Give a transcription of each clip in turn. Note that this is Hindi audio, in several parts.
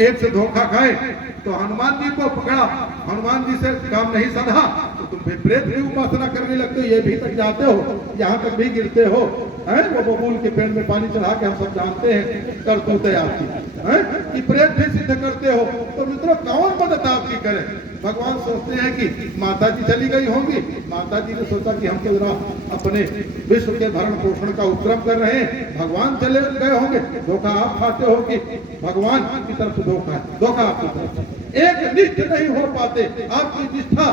एक से धोखा खाए तो हनुमान जी को पकड़ा, हनुमान जी से काम नहीं सधा तो तुम विपरीत की उपासना करने लगते हो, ये भी तक जाते हो, यहाँ तक भी गिरते हो। हैं वो बबूल के पेड़ में पानी चढ़ा के हम सब जानते हैं करतूते आपकी, हैं कि प्रेत भी सिद्ध करते हो। तो मित्रों कौन मदद आपकी करे? भगवान सोचते हैं कि माता जी चली गई होंगी, माता जी ने सोचा कि हम तो जरा अपने विश्व के भरण पोषण का उपक्रम कर रहे हैं, भगवान चले गए होंगे। धोखा आप खाते हो कि भगवान की तरफ से धोखा है? धोखा आपकी तरफ से। एक निष्ठ नहीं हो पाते, आपकी निष्ठा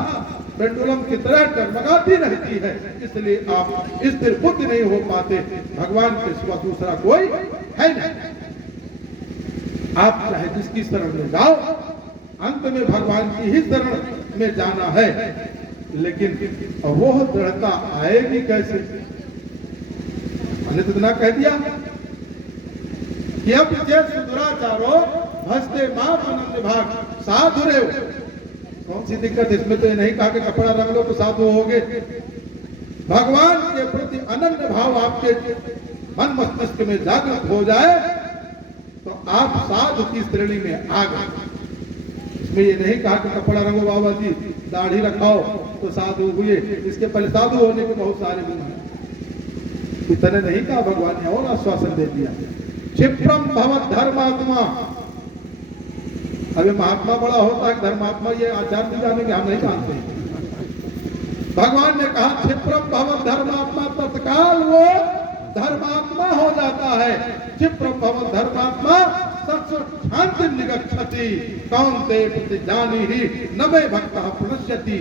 पेंडुलम की तरह डगमगाती रहती है, इसलिए आप स्थिर बुद्धि नहीं हो पाते। भगवान के सिवा दूसरा कोई है नहीं। आप चाहे जिसकी शरण में जाओ, अंत में भगवान की ही शरण में जाना है, लेकिन वो दृढ़ता आएगी कैसे? हमने तो इतना कह दिया कि अब सुदुराचारो भजते मां आनंद भाग साधु रे। कौन सी दिक्कत? इसमें तो ये नहीं कहा कि कपड़ा रंग लो तो साधु होगे। भगवान के प्रति अनन्य भाव आपके मन मस्तिष्क में जागृत हो जाए तो आप साधु की श्रेणी में आ गए। इसमें ये नहीं कहा कि कपड़ा रंगो बाबा जी, दाढ़ी रखाओ तो साधु हुए। इसके पहले साधु होने के बहुत सारे गुण हैं, इतने नहीं कहा भगवान ने, और आश्वासन दे दिया क्षिप्रम भवत धर्मात्मा। अभी महात्मा बड़ा होता है, धर्मात्मा ये आचार्य भी जानेंगे, हम नहीं जानते। भगवान ने कहा क्षिप्रम भवत धर्मात्मा, तत्काल वो धर्मात्मा हो जाता है। क्षिप्रम भवत धर्मात्मा शांति निगच्छति कौन्ते प्रतिजानी ही न मे भक्त प्रणश्यति।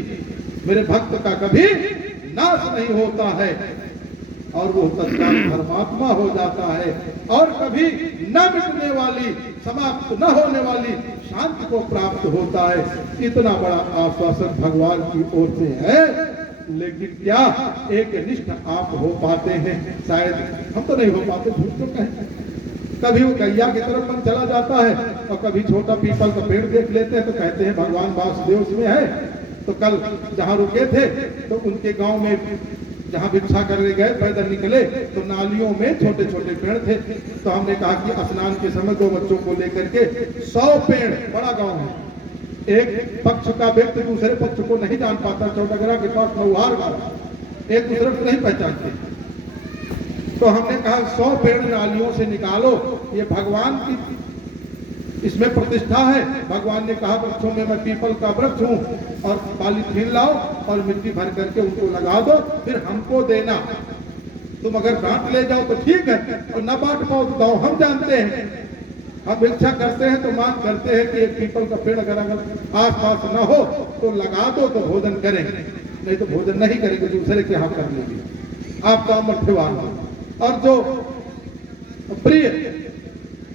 मेरे भक्त का कभी नाश नहीं होता है और वो तत्काल धर्मात्मा हो जाता है और कभी न मिटने वाली, समाप्त न होने वाली शांति को प्राप्त होता है। इतना बड़ा आश्वासन भगवान की ओर से है, लेकिन क्या एक निष्ठ आप हो पाते हैं? शायद हम तो नहीं हो पाते, झूठ तो कहें। कभी वो गैया की तरफ मन चला जाता है और कभी छोटा पीपल का पेड़ देख लेते हैं तो कहते हैं भगवान वासुदेव उसमें है। तो कल जहाँ रुके थे तो उनके गांव में जहाँ भिक्षा करने गए, पैदल निकले तो नालियों में छोटे छोटे पेड़ थे। तो हमने कहा कि स्नान के समय दो बच्चों को लेकर के 100 पेड़, बड़ा गांव है, एक पक्ष का व्यक्ति दूसरे पक्ष को नहीं जान पाता, चौडगरा के पास नौहार गांव, एक दूसरे को नहीं पहचानते। तो हमने कहा 100 पेड़ नालियों से निकालो, ये भगवान की इसमें प्रतिष्ठा है। भगवान ने कहा वृक्षों में मैं पीपल का वृक्ष हूँ, और पॉलीथीन लाओ और मिट्टी भर करके उनको लगा दो, फिर हमको देना। तुम अगर बांट ले जाओ तो ठीक है, और न बांट पाओ तो दो, हम जानते हैं। हम इच्छा करते हैं तो मांग करते हैं कि एक पीपल का पेड़ अगर आस पास न हो तो लगा दो तो भोजन करेंगे, नहीं तो भोजन नहीं करेंगे, दूसरे के यहाँ कर लेंगे। आपका अमर्थवान हो। और जो प्रिय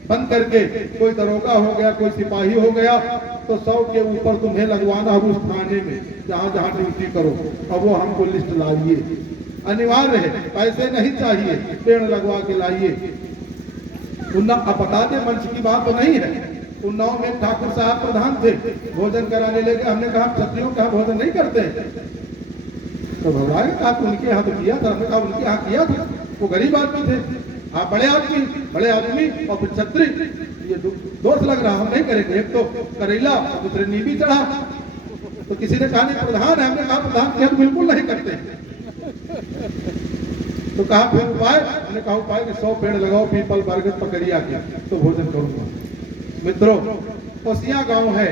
बन करके कोई दरोगा हो गया, कोई सिपाही हो गया, तो 100 के ऊपर तुम्हें लगवाना है उस थाने में जहां जहां ड्यूटी करो, और वो हमको लिस्ट लाइए, अनिवार्य है, पैसे नहीं चाहिए, पेड़ लगवा के लाइए। उन्नाव अब बता दें, मंच की बात तो नहीं है, उन्नाव में ठाकुर साहब प्रधान थे, भोजन कराने लेके हमने कहा क्षत्रियों का भोजन नहीं करते हैं। तो भगवान ने कहा उनके यहाँ तो किया था, हमने कहा उनके यहाँ किया था, वो गरीब आदमी थे, आप बड़े आदमी और फिर छत्री, ये दोष लग रहा, हम नहीं करेंगे। एक तो करेला, दूसरे नींबी चढ़ा। तो किसी ने कहा नहीं प्रधान है, हमने कहा प्रधान की हम बिल्कुल नहीं करते। तो कहा फिर उपाय, हमने कहा उपाय कि 100 पेड़ लगाओ पीपल बरगद पकड़िया के, तो भोजन करूंगा। मित्रों, ओसिया गांव है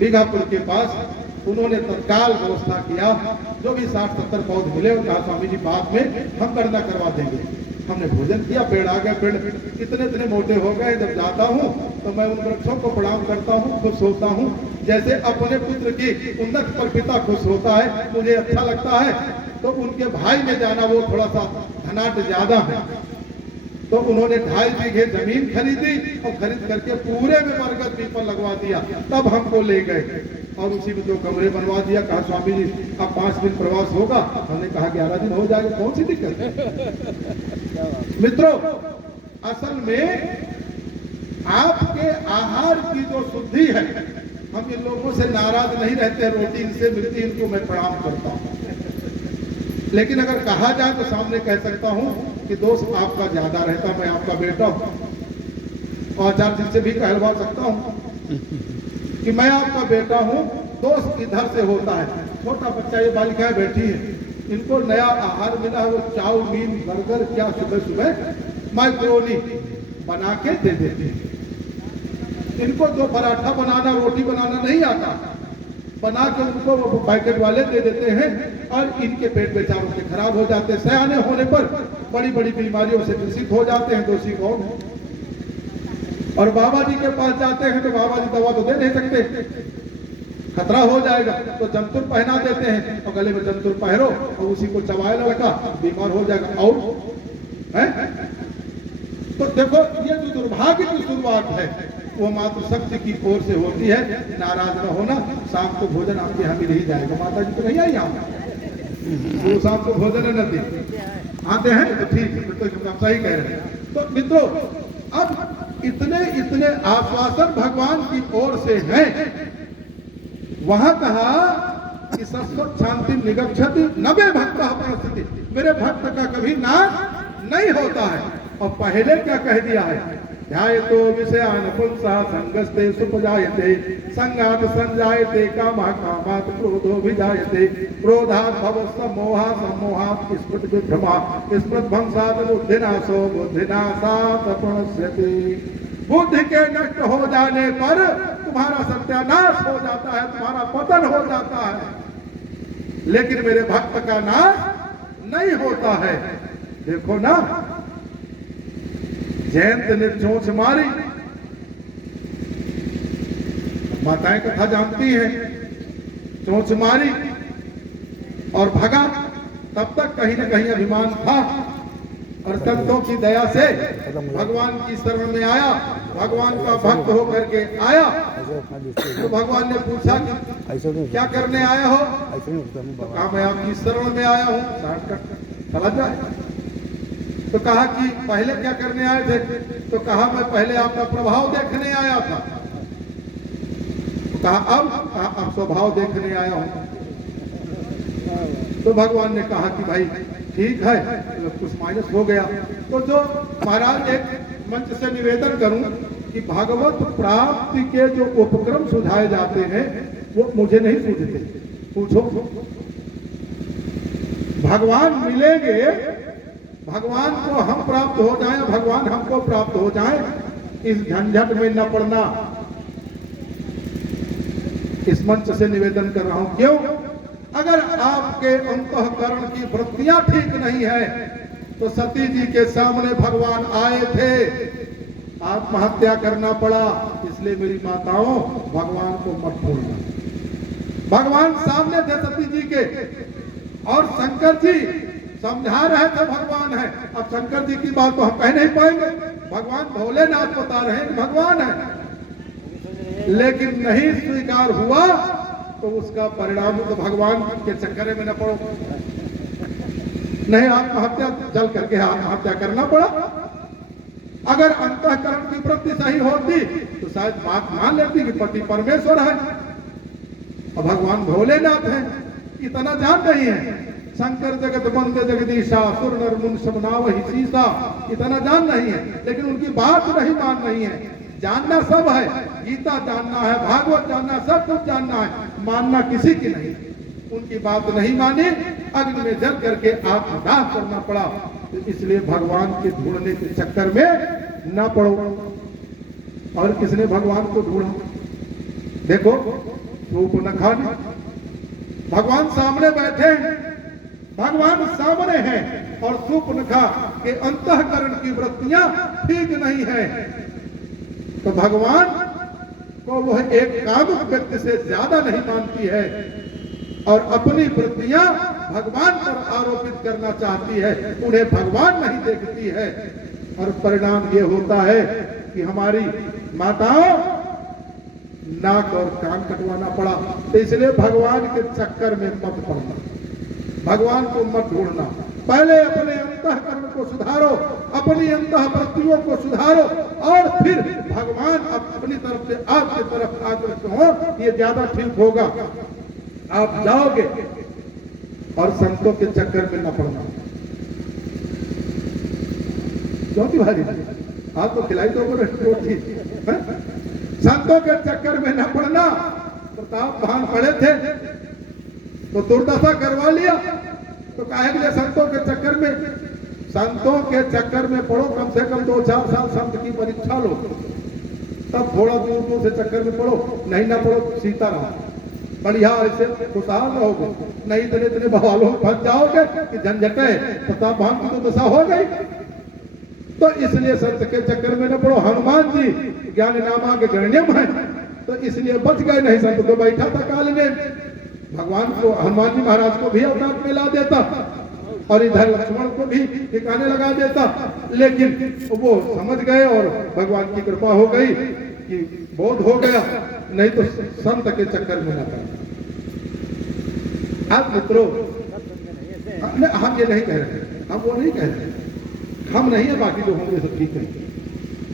बीघापुर के पास, उन्होंने तत्काल व्यवस्था किया, जो भी 60-70 पौध मिले और कहा स्वामी जी बाद में हम गणना करवा देंगे। हमने भोजन किया, पेड़ आ गए, पेड़ इतने इतने मोटे हो गए। जब जाता हूँ तो मैं उन वृक्षों को प्रणाम करता हूँ, खुश होता हूँ, जैसे अपने पुत्र की उन्नत पर पिता खुश होता है, मुझे अच्छा लगता है। तो उनके भाई में जाना, वो थोड़ा सा धनाढ्य ज्यादा है, तो उन्होंने 2.5 बीघे जमीन खरीदी और खरीद करके पूरे में बरगद पीपल लगवा दिया। तब हमको ले गए और उसी में 2 कमरे बनवा दिया। कहा स्वामी जी अब 5 दिन प्रवास होगा, हमने कहा 11 दिन हो जाएगा, कौन सी दिक्कत है। मित्रों, असल में आपके आहार की जो शुद्धि है, हम इन लोगों से नाराज नहीं रहते, रोटी इनसे मिलती, इनको मैं प्रणाम करता हूँ, लेकिन अगर कहा जाए तो सामने कह सकता हूं कि दोष आपका ज्यादा रहता, मैं आपका बेटा हूं और आचार्य जी से भी कहलवा सकता हूँ कि मैं आपका बेटा हूँ, दोस्त इधर से होता है। छोटा बच्चा, ये बालिकाएं बैठी है, इनको नया आहार मिला है, वो चाउमीन बर्गर क्या सुबह सुबह माइक्रोनी बना के दे देते हैं। इनको दो पराठा बनाना, रोटी बनाना नहीं आता, बना के उनको वो पैकेट वाले दे देते हैं और इनके पेट बेचारों के खराब हो जाते हैं। सयाने होने पर बड़ी बड़ी बीमारियों से ग्रसित हो जाते हैं। दोषी कौन है? और बाबा जी के पास जाते हैं तो बाबा जी दवा तो दे नहीं सकते, खतरा हो जाएगा, तो जंतुर पहना देते हैं और गले में जंतुर पहनो और उसी को चबाए लड़का, बीमार हो जाएगा। और है? तो देखो, ये जो दुर्भाग्य की शुरुआत है वो मातृशक्ति की ओर से होती है। नाराज न होना, शाम को भोजन आपके यहाँ मिल ही जाएगा। माता जी तो नहीं आई यहाँ, वो शाम को भोजन न दे आते हैं तो ठीक है, तो सही कह रहे हैं। तो मित्रों, अब इतने आश्वासन भगवान की ओर से हैं। वहां कहा कि शाश्वत शांति निगच्छति नवे भक्त परिस्थिति, मेरे भक्त का कभी नाश नहीं होता है। और पहले क्या कह दिया है? ध्यायतो विषयान पुंसः संगस्ते सुपजायते संगात संजायते कामः कामात् क्रोधो विजायते क्रोधात् भवः सम्मोहः सम्मोहात् स्मृति विभ्रमः स्मृतिभंसात् बुद्धिनाशो बुद्धिनाशात् प्रणश्यति। बुद्धि के नष्ट हो जाने पर तुम्हारा सत्यानाश हो जाता है, तुम्हारा पतन हो जाता है, लेकिन मेरे भक्त का नाश नहीं होता है। देखो ना, जयंत ने चोंच मारी, माताएं कथा जानती हैं, चोंच मारी और भगा। तब तक कहीं न कहीं अभिमान था और संतों की दया से भगवान की शरण में आया, भगवान का भक्त होकर के आया। तो भगवान ने पूछा कि क्या करने आए हो? तो कहा मैं आपकी शरण में आया हूँ, चला जाए। तो कहा कि पहले क्या करने आए थे? तो कहा मैं पहले आपका प्रभाव देखने आया था। तो कहा अब स्वभाव देखने आया हूँ। तो भगवान ने कहा कि भाई ठीक है, कुछ माइनस हो गया। तो जो महाराज एक मंच से निवेदन करूं कि भागवत प्राप्ति के जो उपक्रम सुझाए जाते हैं वो मुझे नहीं सूझते। पूछो, भगवान मिलेंगे, भगवान को हम प्राप्त हो जाएं, भगवान हमको प्राप्त हो जाएं, इस झंझट में न पड़ना। इस मंच से निवेदन कर रहा हूं। क्यों? अगर आपके अंतःकरण की वृत्तियां ठीक नहीं है तो सती जी के सामने भगवान आए थे, आत्महत्या करना पड़ा। इसलिए मेरी माताओं, भगवान को मत भूलना। भगवान सामने थे सती जी के और शंकर जी समझा रहे थे भगवान है। अब शंकर जी की बात तो हम कह नहीं पाएंगे, भगवान भोलेनाथ बता रहे हैं भगवान है, लेकिन नहीं स्वीकार हुआ तो उसका परिणाम तो भगवान के चक्कर में न पड़ो। नहीं, आत्महत्या जल करके आत्महत्या करना पड़ा। अगर अंतःकरण की वृत्ति सही होती तो शायद बात मान लेती कि पति परमेश्वर है और भगवान भोलेनाथ है। इतना जान नहीं है। शंकर जगत बंदे जगदीशा सुर नर मुन समनावहि सीसा, इतना जान नहीं है, लेकिन उनकी बात नहीं मान रही है। जानना सब है, गीता जानना है, भागवत जानना, सब कुछ जानना है, मानना किसी की नहीं। उनकी बात नहीं मानी, अग्नि में जल करके आत्मदाह करना पड़ा। तो इसलिए भगवान के ढूंढने के चक्कर में ना पड़ो। और किसने भगवान को ढूंढा? देखो, सूप न खाने, भगवान सामने बैठे हैं, भगवान सामने हैं और सूर्पनखा के अंतःकरण की वृत्तियां ठीक नहीं है। तो भगवान को वह एक कामुक व्यक्ति से ज्यादा नहीं मानती है और अपनी वृत्तियां भगवान पर आरोपित करना चाहती है, उन्हें भगवान नहीं देखती है। और परिणाम ये होता है कि हमारी माताओं नाक और कान कटवाना पड़ा। तो इसलिए भगवान के चक्कर में मत पड़ना, भगवान को मत ढूंढना। पहले अपने अंतःकरण को सुधारो, अपनी अंतःवृत्तियों को सुधारो और फिर भगवान अपनी तरफ से आपकी तरफ आकृष्ट हो, ये ज्यादा ठीक होगा। आप जाओगे और संतों के चक्कर में न पड़ना। क्योंकि भाई हाथ तो खिलाई दो रोटी। संतों के चक्कर में न पड़ना। प्रताप भान पड़े थे तो दुर्दशा करवा लिया, तो काहे के लिए संतों के चक्कर में? संतों के चक्कर में पढ़ो, कम से कम 2-4 साल संत की परीक्षा लो, तब थोड़ा दूर दूर से चक्कर में पढ़ो। नहीं ना पढ़ो सीताराम बढ़िया, ऐसे खुशहाल रहोगे। नहीं इतने इतने बवालों में फंस जाओगे कि झंझट है। प्रताप भान की तो दशा हो गई। तो इसलिए संत के चक्कर में न पढ़ो। हनुमान जी ज्ञान नामा के गण्यम है, तो इसलिए बच गए। नहीं संत तो बैठा था काल ने, भगवान को, हनुमान जी महाराज को भी अवतार में ला देता और इधर लक्ष्मण को भी ठिकाने लगा देता, लेकिन वो समझ गए और भगवान की कृपा हो गई कि बोध हो गया। नहीं तो संत के चक्कर में न पड़ा। आप मित्रों, हम ये नहीं कह रहे, हम वो नहीं कह रहे, हम नहीं है, बाकी जो होंगे सब ठीक है,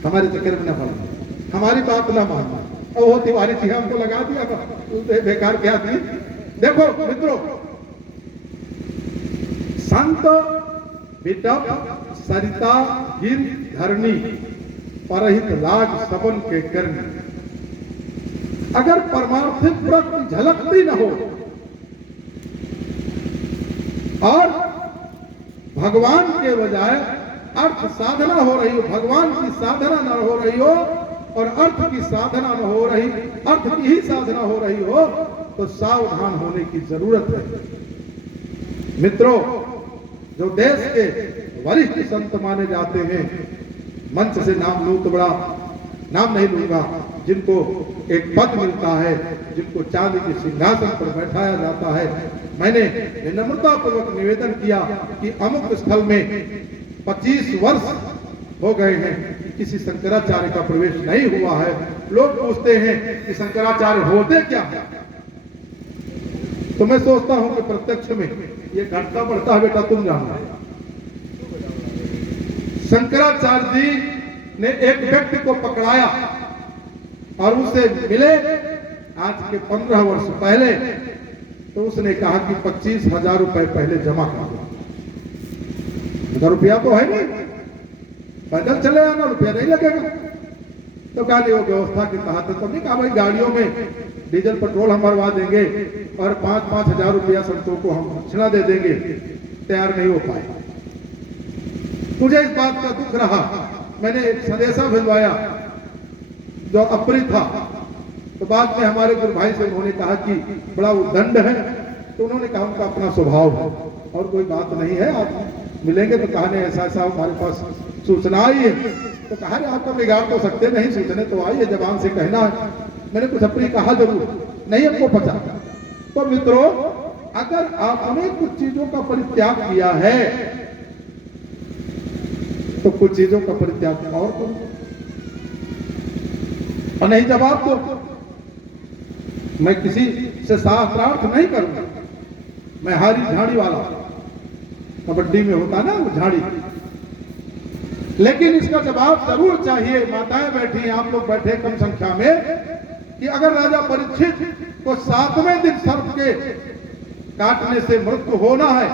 हमारे चक्कर में न पड़ना, हमारी बात ना मानना। और वो तिवारी जी हमको लगा दिया बेकार क्या थी। देखो मित्रों, संत बिटप सरिता गिर धरनी परहित लाग सबन के करनी। अगर परमार्थिक व्रत झलकती न हो और भगवान के बजाय अर्थ साधना हो रही हो, भगवान की साधना न हो रही हो और अर्थ की साधना न हो रही, अर्थ की ही साधना हो रही हो, तो सावधान होने की जरूरत है। मित्रों, जो देश के वरिष्ठ संत माने जाते हैं, मंच से नाम लूं तो बड़ा नाम नहीं लूंगा, जिनको एक पद मिलता है, जिनको चांदी के सिंहासन पर बैठाया जाता है, मैंने विनम्रता पूर्वक निवेदन किया कि अमुक स्थल में 25 वर्ष हो गए हैं कि किसी शंकराचार्य का प्रवेश नहीं हुआ है। लोग पूछते हैं कि शंकराचार्य होते क्या है, तो मैं सोचता हूं कि प्रत्यक्ष में ये घटता बढ़ता है बेटा, तुम जानना। शंकराचार्य जी ने एक व्यक्ति को पकड़ाया और उससे मिले आज के 15 वर्ष पहले, तो उसने कहा कि 25,000 रुपए पहले जमा कर दो। 1,000 रुपया तो है नहीं, पैदल चले आना, रुपया नहीं लगेगा। तो कहा वो व्यवस्था के तहत, तो नहीं कहा भाई गाड़ियों में डीजल पेट्रोल हम भरवा देंगे और 5-5 हजार रुपया संतों को हम दक्षिणा दे देंगे। तैयार नहीं हो पाए। मुझे इस बात का दुख रहा, मैंने एक संदेशा भिजवाया जो अप्रिय था, तो बाद में हमारे गुरु भाई से उन्होंने कहा कि बड़ा उद्दंड है, तो उन्होंने कहा उनका अपना स्वभाव है और कोई बात नहीं है, आप मिलेंगे तो कहा नहीं ऐसा ऐसा हमारे पास सूचना आई है। तो कहा आप तो बिगाड़ तो सकते नहीं, सूचने तो आई है, जबान से कहना है। मैंने कुछ अपनी कहा जरूर नहीं, हमको पता। तो मित्रों, अगर आपने कुछ चीजों का परित्याग किया है तो कुछ चीजों का परित्याग और करो और नहीं जवाब दो। मैं किसी से शास्त्रार्थ नहीं करूंगा, मैं हारी झाड़ी वाला, कबड्डी में होता ना वो झाड़ी, लेकिन इसका जवाब जरूर चाहिए। माताएं बैठी, आप लोग बैठे कम संख्या में, कि अगर राजा परीक्षित को 7वें दिन सर्प के काटने से मृत्यु होना है,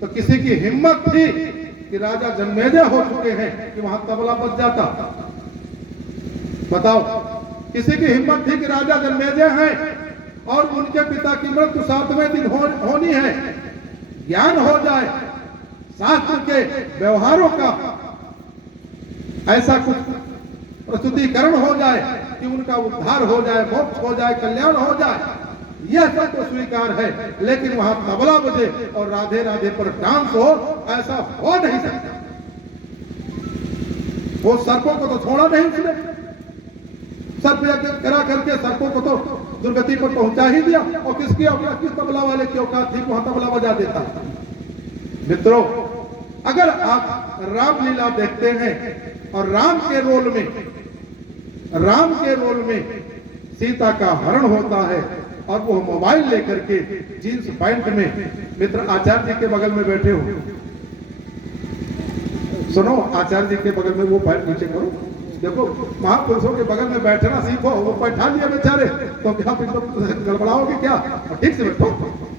तो किसी की हिम्मत थी कि राजा जन्मेजय हो चुके हैं कि वहां तबला बज जाता? बताओ, किसी की हिम्मत थी कि राजा जन्मेजय हैं और उनके पिता की मृत्यु 7वें दिन होनी है, ज्ञान हो जाए, शास्त्र के व्यवहारों का ऐसा कुछ प्रस्तुतिकरण हो जाए कि उनका उद्धार हो जाए, मोक्ष हो जाए, कल्याण हो जाए, यह सब तो स्वीकार है। लेकिन वहां तबला बजे और राधे राधे पर डांस हो, ऐसा हो नहीं सकता। वो सर्पों को तो छोड़ा नहीं उसने, सर्प करा करके सर्पों को तो दुर्गति पर पहुंचा ही दिया। और किसकी औकात, किस तबला वाले की औकात थी वहां तबला बजा देता? मित्रों, अगर आप रामलीला देखते हैं और राम के रोल में सीता का हरण होता है और वो मोबाइल लेकर के जींस पैंट में, मित्र आचार्य जी के बगल में बैठे हो, सुनो, आचार्य जी के बगल में वो पैर नीचे करो, देखो महापुरुषों के बगल में बैठना सीखो। वो बैठा लिया बेचारे, तो क्या गड़बड़ाओगे क्या? ठीक से बैठो,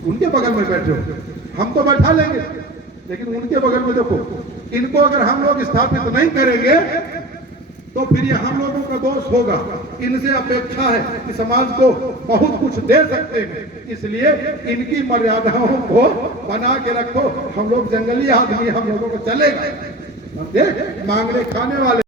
उनके बगल में बैठे हो, हम तो बैठा लेंगे, लेकिन उनके बगल में देखो। इनको अगर हम लोग स्थापित नहीं करेंगे तो फिर ये हम लोगों का दोष होगा। इनसे अपेक्षा है कि समाज को बहुत कुछ दे सकते हैं, इसलिए इनकी मर्यादाओं को बना के रखो। हम लोग जंगली आदमी, हम लोगों को चलेगा। देख मांगने खाने वाले